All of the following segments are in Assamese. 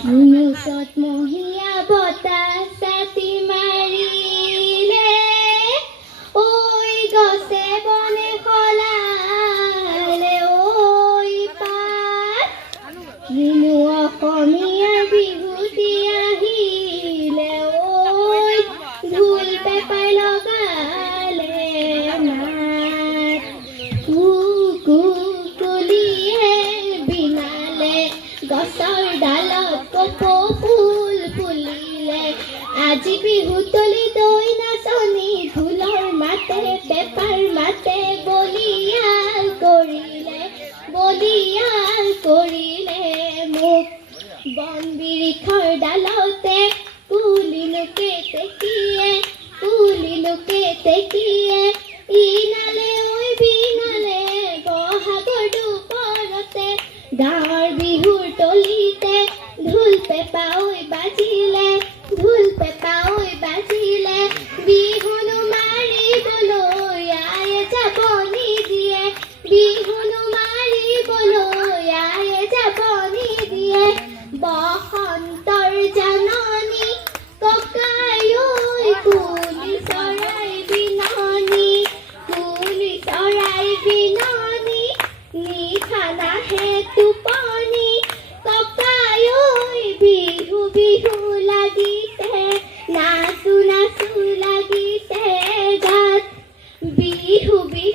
ধুনুচত মহীয়া বতাহ ছাতি মাৰিলে ঐ গছে বনে সলালে ঐ পাত কিনো অসমীয়া বিহুতি আহিলে ঐ ঢোল পেপাই লগালে মাত কুলিয়ে বিনালে গছৰ ডালত কপৌ ফুল ফুলিলে আজি বিহুতলি দৈ নাচনি ঢোলৰ মাতে পেপাৰ মাতে বলিয়াল কৰিলে মোক বন বিৰিখৰ ডালতে কুলিলোকে তেকিয়ে ইনালে ঐ বিনালে বহাগৰ দুপৰতে গাঁৱৰ বিহুৰ তলিতে ঢোল পেঁপা ঐ বাজিলে বিহুনো মাৰিবলৈ আয়ে যাব নিদিয়ে বিহুনো মাৰিবলৈ আয়ে যাব নিদিয়ে বসন্তৰ জাননী ককাই ঐ কুলি চৰাই বিননি নিশা নাহে টোপনি ককাই ঐ বিহু লাগিছে নাচো লাগিছে গাত বিহুতি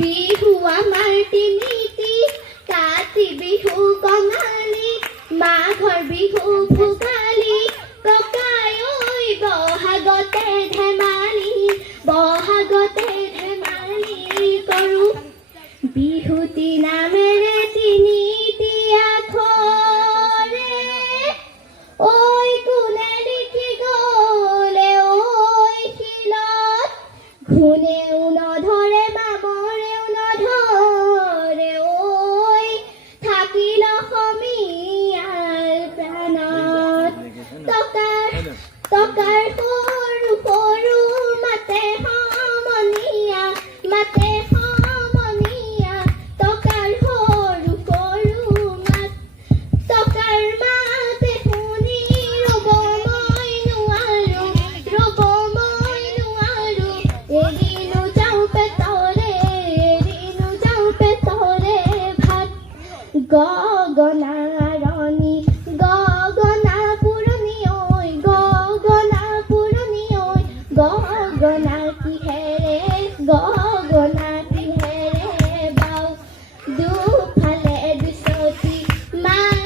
বিহু আমাৰ তিনিটি কাতি বিহু কঙালী মাঘৰ বিহু ভোগালী ককাই ঐ বহাগতে ধেমালি কৰো বিহুতি নামেৰে তিনিটি আখৰে ঐ কোনে লিখি গ'লে ঐ শিলত ঘূণেও নধৰে মামৰেও নধৰে ঐ থাকিল অসমীয়াৰ প্ৰাণত টকাৰ